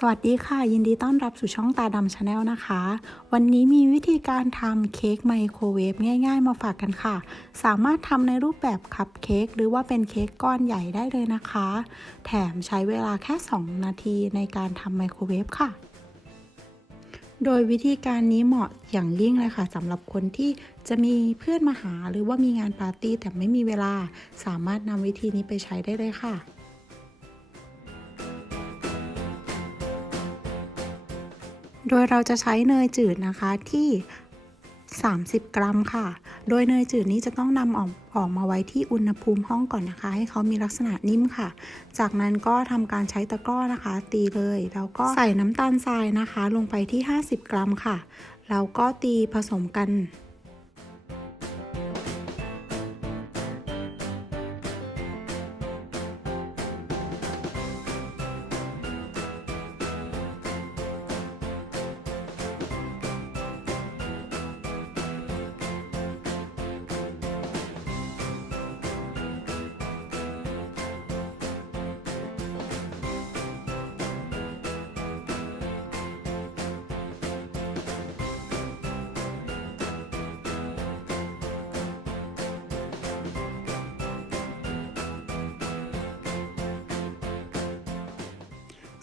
สวัสดีค่ะ ยินดีต้อนรับสู่ช่องตาดำชาแนลนะคะ วันนี้มีวิธีการทำเค้กไมโครเวฟง่ายๆ มาฝากกันค่ะ สามารถทำในรูปแบบคัพเค้กหรือว่าเป็นเค้กก้อนใหญ่ได้เลยนะคะ แถมใช้เวลาแค่ 2 นาทีในการทำไมโครเวฟค่ะ โดยวิธีการนี้เหมาะอย่างยิ่งเลยค่ะสำหรับคนที่จะมีเพื่อนมาหาหรือว่ามีงานปาร์ตี้แต่ไม่มีเวลา สามารถนำวิธีนี้ไปใช้ได้เลยค่ะโดยเราจะใช้เนยจืดนะคะที่ 30 กรัมค่ะ โดยเนยจืดนี้จะต้องนำออกออกมาไว้ที่อุณหภูมิห้องก่อนนะคะ ให้เขามีลักษณะนิ่มค่ะ จากนั้นก็ทำการใช้ตะกร้อนะคะ ตีเลยแล้วก็ใส่น้ำตาลทรายนะคะ ลงไปที่ 50 กรัมค่ะแล้วก็ตีผสมกัน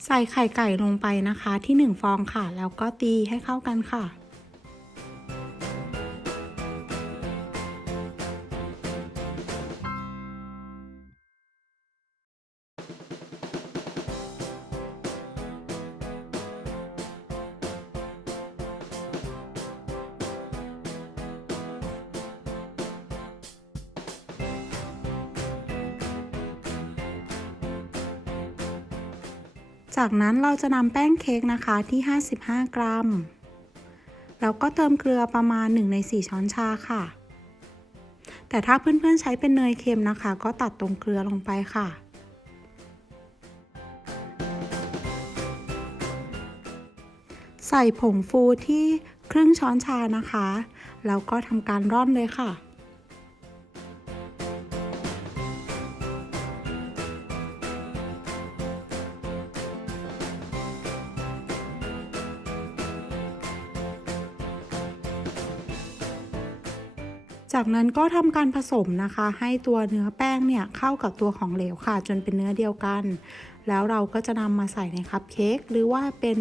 ใส่ไข่ไก่ลงไปนะคะที่ 1 ฟองค่ะ แล้วก็ตีให้เข้ากันค่ะ จากนั้นเราจะนำแป้งเค้กนะคะที่ 55 กรัม แล้วก็เติมเกลือประมาณ 1 ใน 4 ช้อนชาค่ะ แต่ถ้าเพื่อนๆใช้เป็นเนยเค็มนะคะ ก็ตัดตรงเกลือลงไปค่ะใส่ผงฟูที่ครึ่งช้อนชานะคะ แล้วก็ทำการร่อนเลยค่ะ จากนั้นก็ทำการผสมนะคะ ให้ตัวเนื้อแป้งเนี่ยเข้ากับตัวของเหลวค่ะ จนเป็นเนื้อเดียวกัน แล้วเราก็จะนำมาใส่ในคัพเค้กหรือว่าเป็น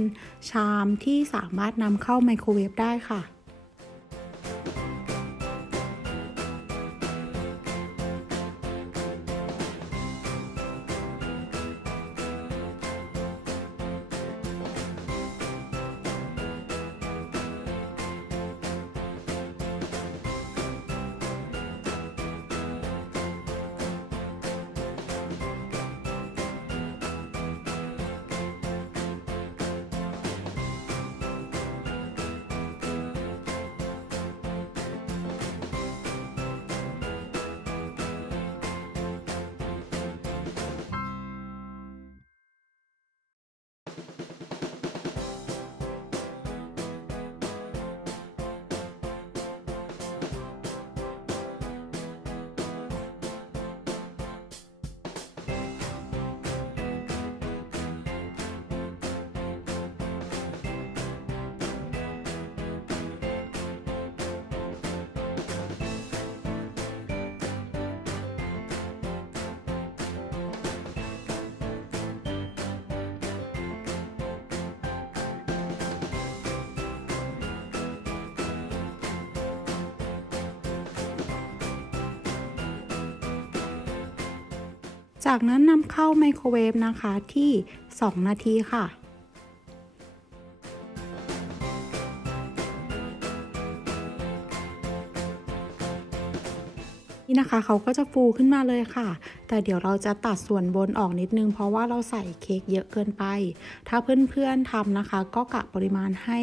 ชามที่สามารถนำเข้าไมโครเวฟได้ค่ะ จากนั้นนำเข้าไมโครเวฟนะคะที่ 2 นาทีค่ะ นี่นะคะเขาก็จะฟูขึ้นมาเลยค่ะ แต่เดี๋ยวเราจะตัดส่วนบนออกนิดนึง เพราะว่าเราใส่เค้กเยอะเกินไป ถ้าเพื่อนๆทำนะคะ ก็กะปริมาณให้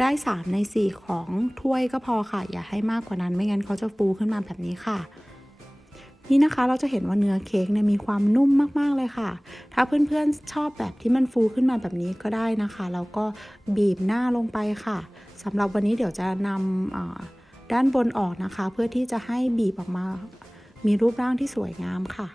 ได้ 3 ใน 4 ของถ้วยก็พอค่ะ อย่าให้มากกว่านั้นไม่งั้นเขาจะฟูขึ้นมาแบบนี้ค่ะ นี่นะคะเราจะเห็นว่าเนื้อเค้กเนี่ยมีความนุ่มมากๆเลยค่ะ ถ้าเพื่อนๆชอบแบบที่มันฟูขึ้นมาแบบนี้ก็ได้นะคะแล้วก็บีบหน้าลงไปค่ะสำหรับวันนี้เดี๋ยวจะนำด้านบนออกนะคะ เพื่อที่จะให้บีบออกมา มีรูปร่างที่สวยงามค่ะ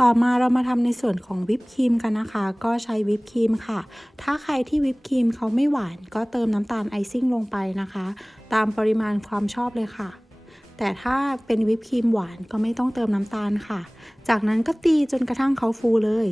ต่อมาเรามาทำในส่วนของวิปครีมกันนะคะ ก็ใช้วิปครีมค่ะ ถ้าใครที่วิปครีมเขาไม่หวาน ก็เติมน้ำตาลไอซิ่งลงไปนะคะ ตามปริมาณความชอบเลยค่ะ แต่ถ้าเป็นวิปครีมหวานก็ไม่ต้องเติมน้ำตาลค่ะ จากนั้นก็ตีจนกระทั่งเขาฟูเลย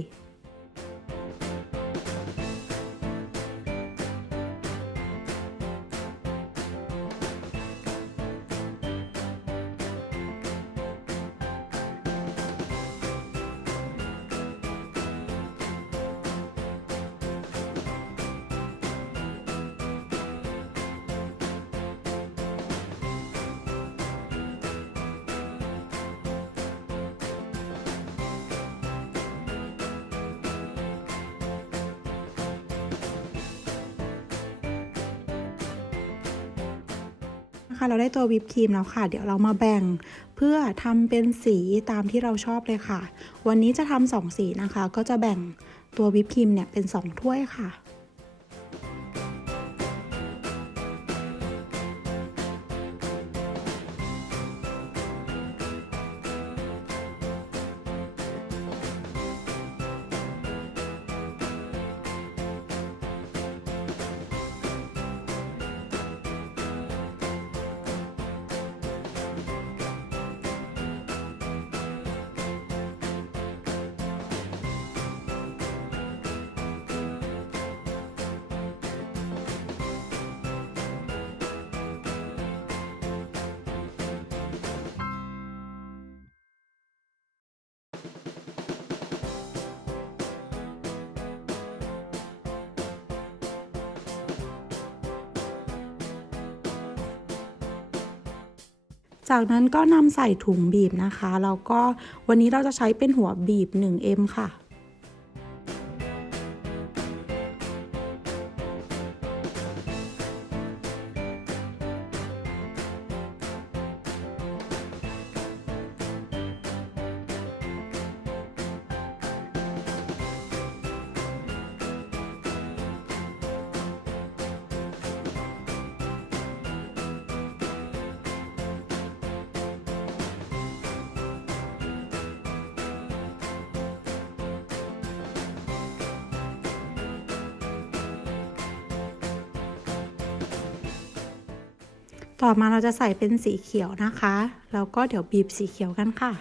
เราได้ตัววิปครีมแล้วค่ะ เดี๋ยวเรามาแบ่ง เพื่อทำเป็นสีตามที่เราชอบเลยค่ะ วันนี้จะทำสองสีนะคะ ก็จะแบ่งตัววิปครีมเนี่ยเป็นสองถ้วยค่ะ จากนั้นก็นำใส่ถุงบีบนะคะแล้วก็วันนี้เราจะใช้เป็นหัวบีบ 1M ค่ะ ต่อมาเราจะใส่เป็นสีเขียวนะคะ แล้วก็เดี๋ยวบีบสีเขียวกันค่ะ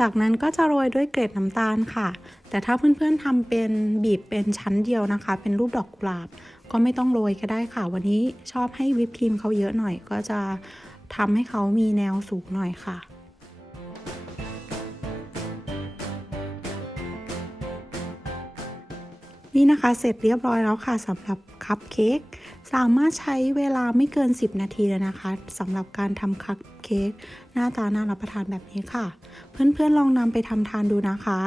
จากนั้นก็จะโรยด้วยเกล็ดน้ำตาลค่ะ แต่ถ้าเพื่อนๆทำเป็นบีบเป็นชั้นเดียวนะคะ เป็นรูปดอกกุหลาบ ก็ไม่ต้องโรยก็ได้ค่ะ วันนี้ชอบให้วิปครีมเขาเยอะหน่อย ก็จะทำให้เขามีแนวสูงหน่อยค่ะนี่นะคะเสร็จเรียบร้อยแล้วค่ะสำหรับคัพเค้กสามารถใช้เวลาไม่เกิน 10 นาทีเลยนะคะสำหรับการทำคัพ เค้กหน้าตาน่ารับประทานแบบนี้ค่ะ เพื่อนๆลองนำไปทำทานดูนะคะ